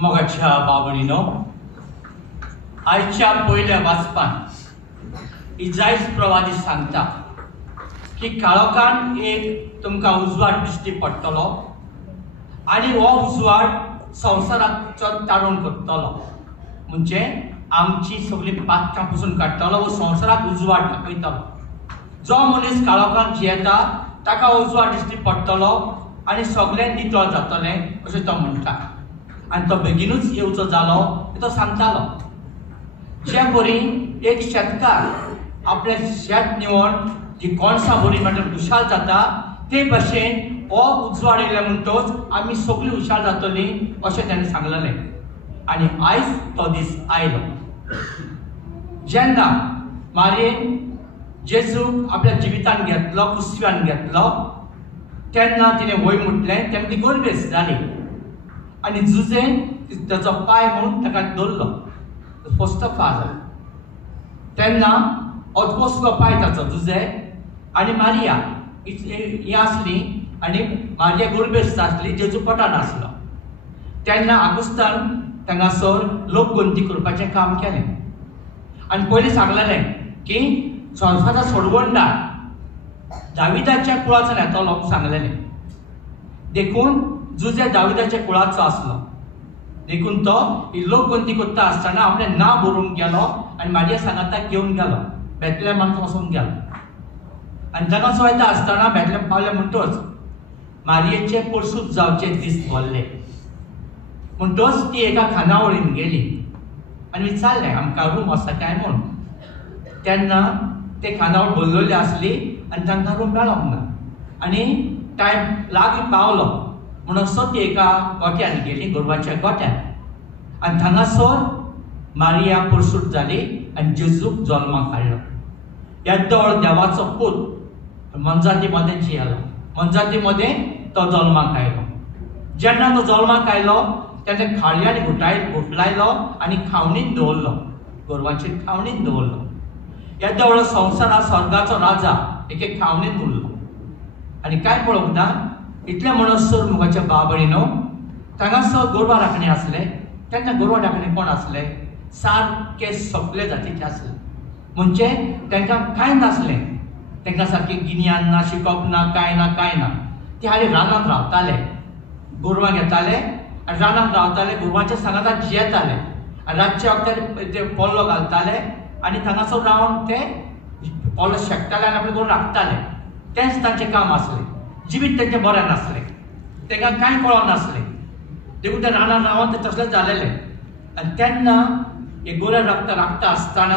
मोगाच्या बाबळीनो आयच्या पयल्या वाचपान इजाईस प्रवादी सांगता की काळोखान एक तुमकां उजवाड दिश्टी पडटलो आनी हो उजवाड संवसाराचो तारून करतलो म्हणजे आमची सगळी पातकां पुसून काडटलो वो संवसाराक उजवाड दाखयतलो। जो मनीस काळोखान जियेता ताका उजवाड दिश्टी पडटलो आनी सगळें नितळ जातलें अशें तो म्हणटा आनी तो बेगीनूच येवचो जालो तो सांगतालो। जे परी एक शेतकार आपले शेत निवण जी कणसां बरी म्हणल्यार हुशाल जाता ते भशेन हो उजवाड येयले म्हणटच आमी सगळीं हुशाल जातलीं अशें ताणें सांगलेलें। आनी आयज तो दीस आयलो जेन्ना मारयेन जेजूक आपल्या जिवितान घेतलो कुसव्यान घेतलो तेन्ना तिणें वय मुटलें तेन्ना ती गोरबेस जाली आनी जुजेन ताचो पाय म्हणून ताका दवरलो फस्ट फादर तेन्ना अदवसलो पाय ताचो जुजे आनी मारिया ही आसली आनी मारिया गोरबेस आसली जेजू पटान आसलो तेन्ना आगुस्तान हांगासर लोक गंती करपाचें काम केलें आनी पयलीं सांगलेलें की संवसाराचो सोडवणदार दाविदाच्या कुळाचो येतलो सांगलेलें देखून जुजे दाविदाच्या कुळाचो आसलो देखून तो ही लोक गंती करता आसतना आपलें नांव बरोवंक गेलो आनी मारिया सांगाता घेवन गेलो बेतलेहमांत वचून गेलो आनी थंगासर वयता आसतना बेतलेहम पावले म्हणटच मारयेचे परसूत जावचे दीस व्हरले म्हणटच ती एका खानावळीन गेली आनी विचारलें आमकां रूम आसा काय म्हूण तेन्ना ते खानावळ भरलेली आसली आनी तांकां रूम मेळोंक ना आनी टायम लागीं पावलो म्हणसर ती एका गोठ्यान गेली गोरवाच्या गोठ्यान आनी थंगासर मारिया परसूत जाली आनी जेजूक जल्माक हाडलो। येदोळ देवाचो पूत मनजाती मदें जियेलो मनजाती मदें तो जल्माक आयलो जेन्ना तो जल्माक आयलो तेन्ना खाळयांनी घुटलायलो आनी खावणीन दवरलो गोरवांचेर खावणीन दवरलो। येदोळ संवसारा स्वर्गाचो राजा एके खावणीन उरलो आनी काय पळोवंक ना इतलें म्हणसर मुगाच्या बाबळीनो थंगासर गोरवां राखणे आसले तेन्ना गोरवां राखणे कोण आसले सारके सगळे जातीचे आसले म्हणजे तांकां कांय नासलें तांकां सारकें गिन्यान ना शिकप ना कांय ना ते हालीं रानांत रावताले गोरवां घेताले आनी रानांत रावताले गोरवांच्या सांगाता जियेताले आनी रातच्या वखदार ते पोल्लो घालताले आनी थंगासर रावन ते पोल्लो शेकताले आनी आपले गोरवां राखताले तेंच तांचें काम आसलें। जिवीत तेंचें बरें नासलें तांकां कांय कळोंक नासलें देखून ते रानांत रावन ते तसलें जालेलें आनी तेन्ना हे गोरवां राखता आसतना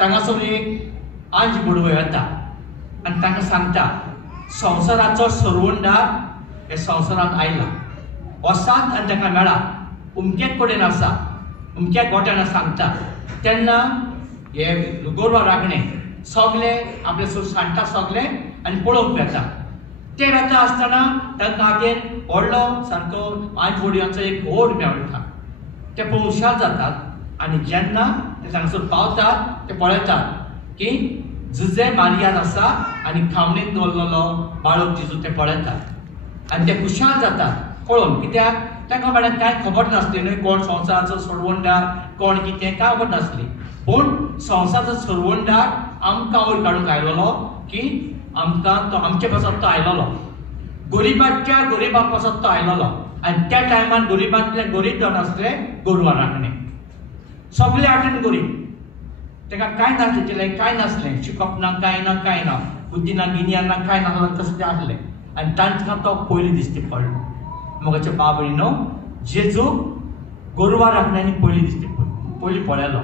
थंगासर एक आंज बुडवो येता आनी तांकां सांगता संवसाराचो सोडवणदार हे संवसारांत आयला वसात आनी ताका मेळा उमके कडेन आसा उमक्या गोठ्यान सांगता तेन्ना हे गोरवां राखणे सगळे आपले सांगता सगळे आनी पळोवंक येता ते वेता आसतना तांकां हातीन व्हडलो सारको आंज वडयांचो एक व्हड मेळटा ते पळोवन हुशार जातात आनी जेन्ना ते हांगासर पावतात ते पळयतात की जुजे मारियान आसा आनी खावणीन दवरलेलो बाळक जेजू ते पळयतात आनी ते हुशार जातात पळोवन कित्याक तांकां बाबड्यांक कांय खबर नासली न्हय कोण संवसाराचो सोडवणदार कोण कितें कांय खबर नासली पूण संवसाराचो सोडवणदार आमकां वयर काडूंक आयलोलो की आमकां तो आमचे पासत तो आयलोलो गोरिबाच्या गोरिबा पासत तो आयलोलो आनी त्या टायमार गोरिबांतले गोरीब जावन आसले गोरवां राखणे सगळे आटेन गोरीब ताका कांय नासलें कांय नासलें शिकप ना कांय ना बुद्धी ना गिन्यान ना कांय ना तशें तें आसलें आनी तांकां तो पयलीं दिश्टी पडलो मोगाचे बाबळीनो जेजू गोरवां राखण्यांनी पयलीं दिश्टी पयलीं पळयलो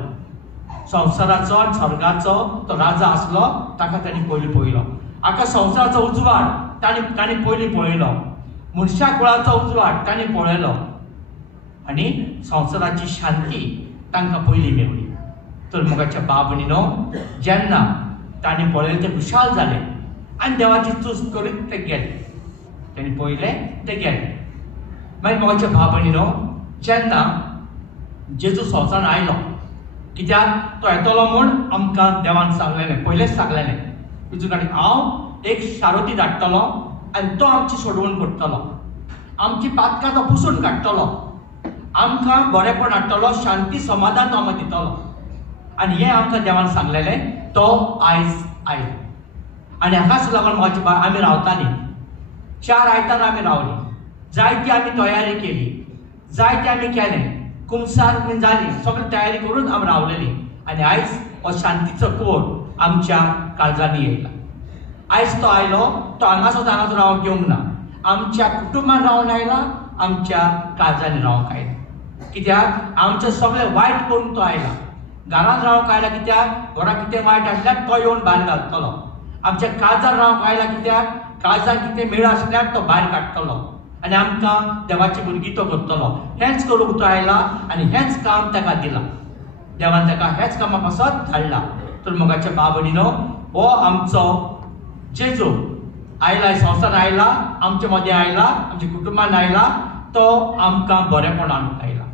संवसाराचो आनी स्वर्गाचो तो राजा आसलो ताका तांणी पयलीं पळयलो आख्या संवसाराचो उजवाड तांणी पयलीं पळयलो मनशा कुळाचो उजवाड तांणी पळयलो आनी संवसाराची शांती तांकां पयलीं मेवली। तर मोगाच्या बाबणीनो जेन्ना तांणी पळयलें ते खुशाल जाले आनी देवाची चूज करीत ते गेले तांणी पळयलें ते गेले मागीर मोगाच्या बाबणीनो जेन्ना जेजू संवसारान आयलो कित्याक तो येतलो म्हूण आमकां देवान सांगलेलें पयलेंच सांगलेलें तुजे कडेन हांव एक शारोती धाडटलो आनी तो आमची सोडवण करतलो आमची पातकां तो पुसून काडटलो आमकां बरेपण हाडटलो, शांती समाधान तो आमकां दितलो. आनी हें आमकां देवान सांगलेलें तो आयज आयलो. आनी हाकाच लागून म्हाजी आमी रावताली 4 आयतार आमी रावली. जायती आमी तयारी केली, जायते आमी केलें, कुमसार बीन जाली, सगळी तयारी करून आमी रावलेली. आनी आयज हो शांतीचो कोर आमच्या काळजांनी येयला. आयज तो आयलो, तो हांगाच रावंक येवंक ना, आमच्या कुटुंबान रावन आयला, आमच्या काळजांनी रावंक आयला. कित्याक आमचें सगळें वायट करून तो आयला. घरांत रावंक आयला कित्याक घरांत कितें वायट आसल्यार तो येवन भायर घालतलो. आमच्या काळजान रावंक आयला कित्याक काळजान कितें मेळ आसल्यार तो भायर काडटलो आनी आमकां देवाची भुरगीं तो करतलो. हेंच करूंक तो आयला आनी हेंच काम ताका दिलां. देवान ताका हेच कामा पासत धाडला. तर मोगाच्या बाबडीनो, हो आमचो जेजू आयला, संवसार आयला, आमचे मदें आयला, आमच्या कुटुंबान आयला, तो आमकां बरेपण हाडूंक आयला.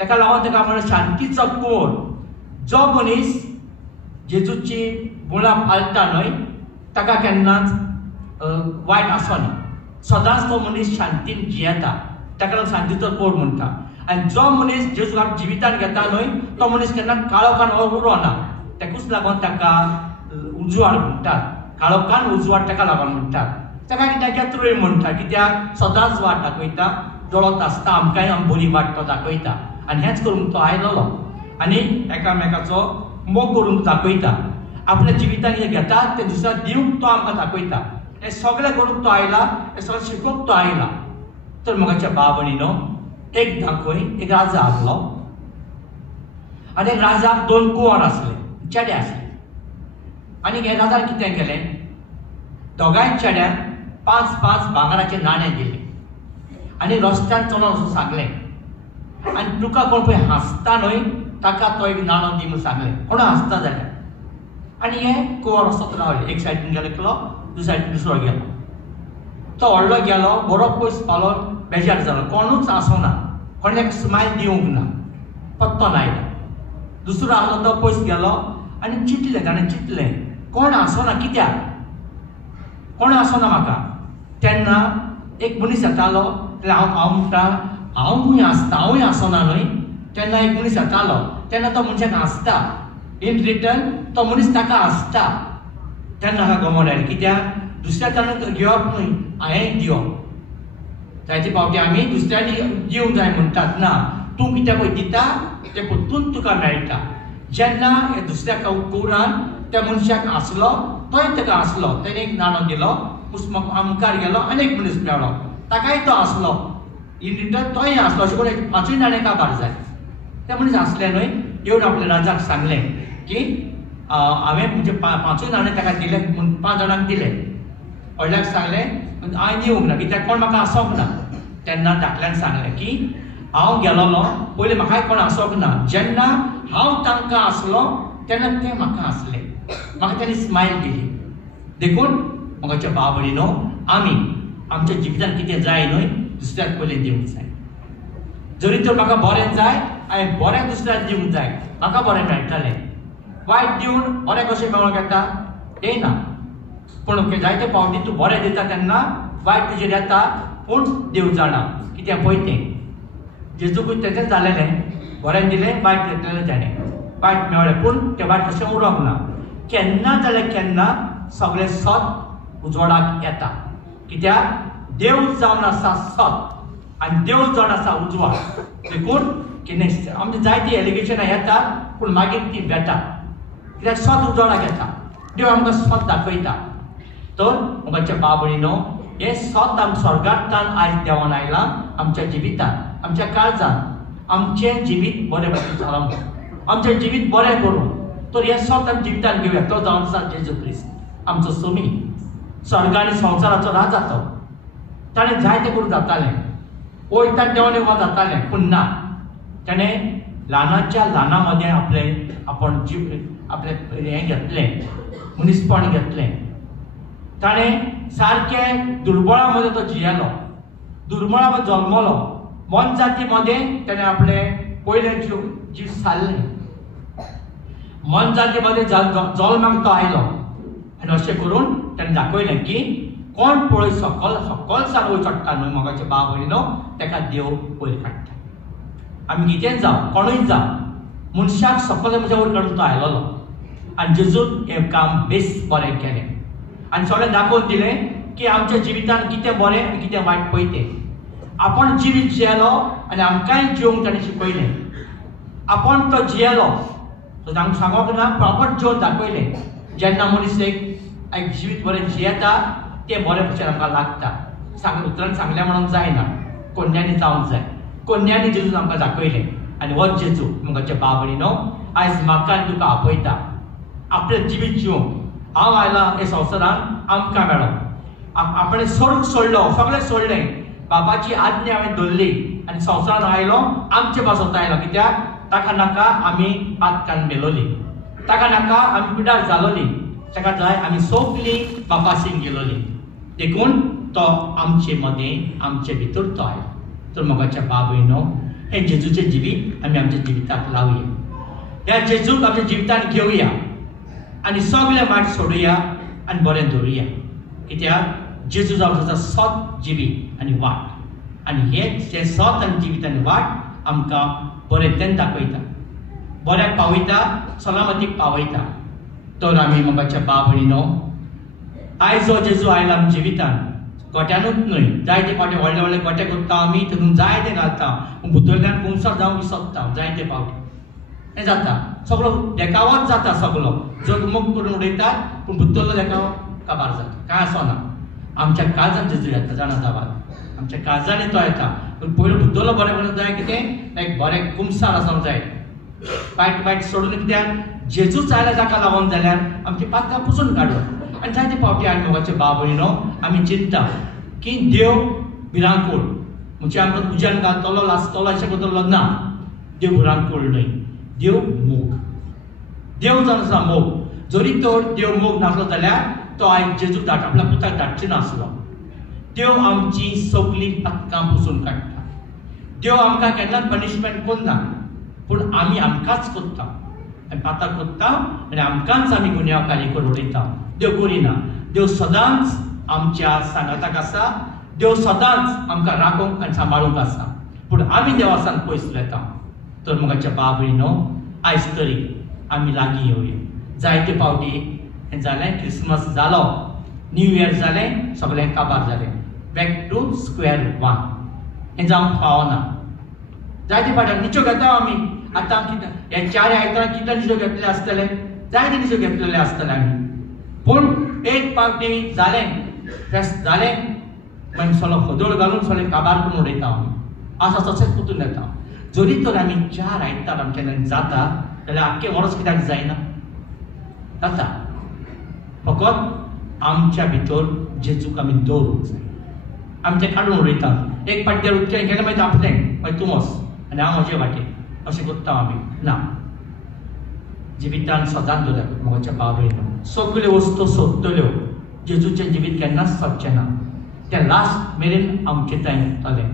ताका लागून ताका म्हणून शांतीचो कोर. जो मनीस जेजूची मुळां पाळटा न्हय, ताका केन्नाच वायट आसना. सदांच तो मनीस शांतीन जियेता. ताका लागून शांतीचो कोर म्हणटा. आनी जो मनीस जेजूक जिवितान घेता न्हय, तो मनीस केन्ना काळोखान उरोना. ताकाच लागून ताका उजवाड म्हणटात. काळोखान उजवाड ताका लागून म्हणटात. ताका कित्याक त्रोय म्हणटा, कित्याक सदांच वाट दाखयता, जळत आसता, आमकांय बरी वाट तो दाखयता. आनी हेंच करूंक तो आयलोलो आनी एकामेकाचो मोग करूंक दाखयता. आपल्या जिवितान कितें घेता तें दुसऱ्याक दिवंक तो आमकां दाखयता. हें सगळें करूंक तो आयला, हें सगळें शिकोवंक तो आयला. तर मोगाच्या भाव भयणीनो, एक दाखय, एक राजा आसलो आनी एक राजाक 2 कुंवर आसले, चेडे आसले. आनी हे राजान कितें केलें, दोगांय चेड्यांक 5-5 भांगराचे नाणे दिले आनी रस्त्यान चलोन वचून सांगलें, आनी तुका कोण पळय हांसता न्हय, ताका तो एक नाणो दी म्हूण सांगलें. कोण हांसता जाल्यार. आनी हे कुंवर वचत रावले. एक सायडीन गेलो एकलो, दुसरे सायडीन दुसरो गेलो. तो व्हडलो गेलो, बरो पयस पावलो, बेजार जालो, कोणूच आसोना, कोणें ताका स्मायल दिवंक ना, पत्तो नायला. दुसरो आसलो तो पयस गेलो आनी चिंतलें, ताणें चिंतलें, कोण आसोना, कित्याक कोण आसोना म्हाका. तेन्ना एक मनीस येतालो, हांव म्हणटा हांवूय आसता, हांवूय आसोना न्हय. तेन्ना एक मनीस येतालो, तेन्ना तो मनशाक हांसता. इन रिटर्न तो मनीस ताका हांसता. तेन्ना हाका गमोन आयली, कित्याक दुसऱ्याच्यान घेवप न्हय, हांवें दिवप. जायते फावटी आमी दुसऱ्यांनी दिवंक जाय म्हणटात. ना, तूं कितें पळय दिता तें परतून तुका मेळटा. जेन्ना हे दुसऱ्या कुंवरान त्या मनशाक हांसलो, तोय ताका हांसलो, ताणें एक नाणो दिलो, मुखार गेलो आनी एक मनीस मेळ्ळो, ताकाय तो हांसलो. इन रिटर्न तोय हांसलो. अशें करून 5 नाणे काबार जाय. ते मनीस हांसले न्हय. येवन आपल्या राजाक सांगलें की हांवें म्हणजे 5 नाणे ताका दिले, 5 जाणांक दिले. व्हडल्याक सांगलें हांवें दिवंक ना, कित्याक कोण म्हाका हांसोंक ना. तेन्ना धाकल्यान सांगलें की हांव गेलोलो, पयलीं म्हाकाय कोण हांसोंक ना. जेन्ना हांव तांकां हांसलो तेन्ना ते म्हाका हांसले, म्हाका तांणी स्मायल दिली. देखून मोगाच्या भाव भयणीनो, आमी आमच्या जिवितान कितें जाय न्हय, दुसऱ्याक पयलीं दिवंक जाय. जरी तर म्हाका बरें जाय, हांवें बरें दुसऱ्याक दिवंक जाय, म्हाका बरें मेळटलें. वायट दिवन बरें कशें मेळोंक येता, येना. पूण जायते फावटी तूं बरें दिता तेन्ना वायट तुजेर येता, पूण देव जाणा कित्याक पळय तें जेजूकूय तेंच जालेलें. बरें दिलें, वायट घेतलेलें ताणें, वायट मेळ्ळें, पूण तें वायट तशें उरोंक ना. केन्ना जाल्यार केन्ना सगळें सत उजवाडाक येता. कित्याक देव जावन आसा सत आनी देव जावन आसा उजवाड. देखून कितें आमची जायती एलिगेशनां येतात, पूण मागीर ती भेटा. कित्याक सत उजवाडाक येता, देव आमकां सत दाखयता. तर मोगाच्या भाव भयणीनो, हे सत आमी स्वर्गांतल्यान आयज देवान आयलां आमच्या जिवितान, आमच्या काळजान. आमचें जिवीत बरें भशेन चलोंक, आमचें जिवीत बरें करूं. तर हे सत आमी जिवितान घेवया. तो जावन आसा जेजू क्रिस्त, आमचो स्वामी, स्वर्ग आनी संवसाराचो राजा. तो ताणें जायतें करून जातालें, वयता देंवन येवपा जातालें, पूण ना. ताणें ल्हानाच्या ल्हाना मदें आपण हें घेतलें, मनीसपण घेतलें. ताणें सारकें दुर्बळा मदें तो जियेलो, दुर्बळा मदें जल्मलो, मन जाती मदें ताणें आपलें पयलें जीव सारलें. मन जाती मदें जल्माक तो आयलो आनी अशें करून ताणें दाखयलें की कोण पळय सकल सार वयर चडटा न्हय मोगाचे भाव भयणीनो, ताका देव वयर काडटा. आमी कितें जावं कोणूय जावं मनशाक सकयल म्हज्या वयर काडून तो आयलोलो आनी जेजून हें काम बेस बरें केलें आनी सगळें दाखोवन दिलें की आमच्या जिवितांत कितें बरें आनी कितें वायट पळय तें आपण जिवीत जियेलो आनी आमकांय जिवंक ताणें शिकयलें आपण तो जियेलो सो तांकां सांगोंक ना पूण आपण जिवन दाखयलें जेन्ना मनीस एक जिवीत बरें जियेता तें बरें भशेन आमकां लागता उतरान सांगलें म्हणून जायना कोन्यांनी जावंक जाय कोन्यांनी जेजून आमकां दाखयलें आनी हो जेजू मुखाचे बाब भयणीनो आयज म्हाका आनी तुका आपयता आपलें जिवीत जिवंक हांव आयला हे संवसारांत आमकां मेळोंक आपणें सोडलो सगळें सोडलें बाबाची आज्ञा हांवें धरली आनी संवसारांत आयलो आमचे पासत आयलो कित्याक ताका नाका आमी हात कान मेलोली ताका नाका आमी पिड्डार जालोली ताका जाय आमी सोगलीं बापाशीं गेलोली देखून तो आमचे मदें आमचे भितर तो आयलो तर मोगाच्या बाब भयणो हें जेजूचें जिवीत आमी आमच्या जिविताक लावया ह्या जेजूक आमच्या जिवितांत घेवया आनी सगळें वायट सोडुया आनी बरें दवरुया कित्याक जेजू जावं सत जिवीत आनी वाट आनी हे सत आनी जिवीत आनी वाट आमकां बरें तें दाखयता बऱ्याक पावयता सलामतीक पावयता तर आमी मोगाच्या बाब भयणीनो आयज जो जेजू आयला आमच्या जिवितांत गोट्यानूच न्हय जायते फावटी व्हडले व्हडले गोटे करता आमी तितून जायते घालता पूण भितरल्यान कुंगसार जावंक विसरता जायते फावटी हें जाता सगळो देखावोच जाता सगळो जगमग करून उडयतात पूण भितरलो देखावो काबार जाता कांय आसना आमच्या काळजांत जेजू येता जाणा जावात आमच्या काळजांनी तो येता पूण पयलो भितरलो बरें बरें जाय कितें एक बरें कुंगसार आसूंक जाय वायट वायट सोडून कित्याक जेजूच आयला जाका लागून जाल्यार आमची पातकां पुसून काडप आनी जायते फावटी आमी मोगाचे बाब भयणो आमी चिंतता की देव भिरांकूळ म्हणजे आमकां तुज्यान घालतलो लासतलो अशें करतलो ना देव भिरांकूळ न्हय देव मोग देव जावन आसा मोग जरी तर देव मोग नासलो जाल्यार तो आयज जेजू आपल्या पुताक धाडची नासलो देव आमची सगळीं पातकां पुसून काडटा देव आमकां केन्नाच पनिशमेंट करना पूण आमी आमकांच कोत्ता आनी पातक कोत्ता आनी आमकांच आमी गुन्यांवकारी करून उडयता देव करिना देव सदांच आमच्या सांगाताक आसा देव सदांच आमकां राखूंक आनी सांबाळूंक आसा पूण आमी देवा सावन पयस येता तर मोगाच्या बाब भयणो आयज तरी आमी लागीं येवया जायते फावटी हें जालें क्रिसमस जालो न्यू इयर जालें सगळें काबार जालें बॅक टू स्क्वेअर वन हें जावंक फावना जायते फावटी निच्यो घेता आमी आतां कितें हे 4 आयतार कितले निच्यो घेतले आसतले जायते निच्यो घेतलेले आसतले आमी पूण एक फावटी जालें फेस्त जालें मागीर सगळो खोदोळ घालून सगळें काबार करून उडयता आमी आसा तशेंच पुतून येता जरी तर आमी 4 आयतार आमच्यान जाता जाल्यार आख्खें वर्स कित्याक जायना जाता फकत आमच्या भितर जेजूक आमी दवरूंक जाय आमी तें काडून उडयता एक फावटी तें उदकें गेलें मागीर आपलें मागीर तूं वच आनी हांव म्हजे वाटेन अशें करता आमी ना जिवितांत सदांच दवरया मोगाच्या बाब भयणो सगल्यो वस्तू सोदतल्यो जेजूचें जिवीत केन्नाच सोदचें ना तें लास्ट मेरेन आमचे थंय उरतलें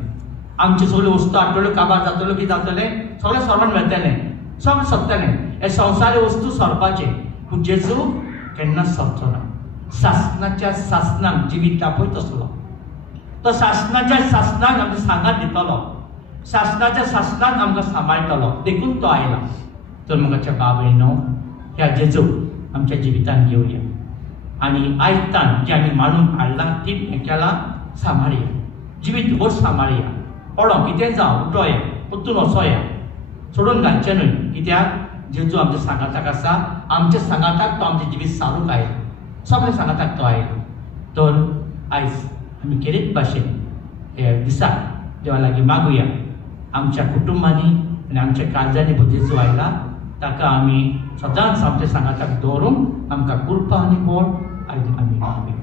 आमच्यो सगल्यो वस्तू हाडटल्यो काबार जातल्यो कितें जातलें सगळें सोडून मेळटलें सगळें सोदतलें हे संवसारी वस्तू सोडपाचें पूण जेजू केन्नाच सोदचो ना सासणाच्या सासणाक जिवीत पळय तसलो तो सासणाच्या सासणाक आमकां सांगात दितलो सासणाच्या सासणाक आमकां सांबाळटलो देखून तो आयला तर मोगाच्या बाब भयणो ह्या जेजू आमच्या जिवितांत घेवया आनी आयजतान जे आमी मांडून हाडला ती हें केलां सांबाळया जिवीत भर सांबाळया पडो कितें जावं उठोया परतून वचोया सोडून घालचें न्हय कित्याक जेजू आमच्या सांगाताक आसा आमच्या सांगाताक तो आमचें जिवीत सारूंक आयला सगळें सांगाताक तो आयला तर आयज आमी केरीत भाशेन हे दिसाक देवा लागीं मागुया आमच्या कुटुंबांनी आनी आमच्या काळजांनी पळय जेजू आयला ताका आमी सदांच आमच्या सांगाताक दवरूंक आमकां कृपा आनी बळ आयज आमी मागुया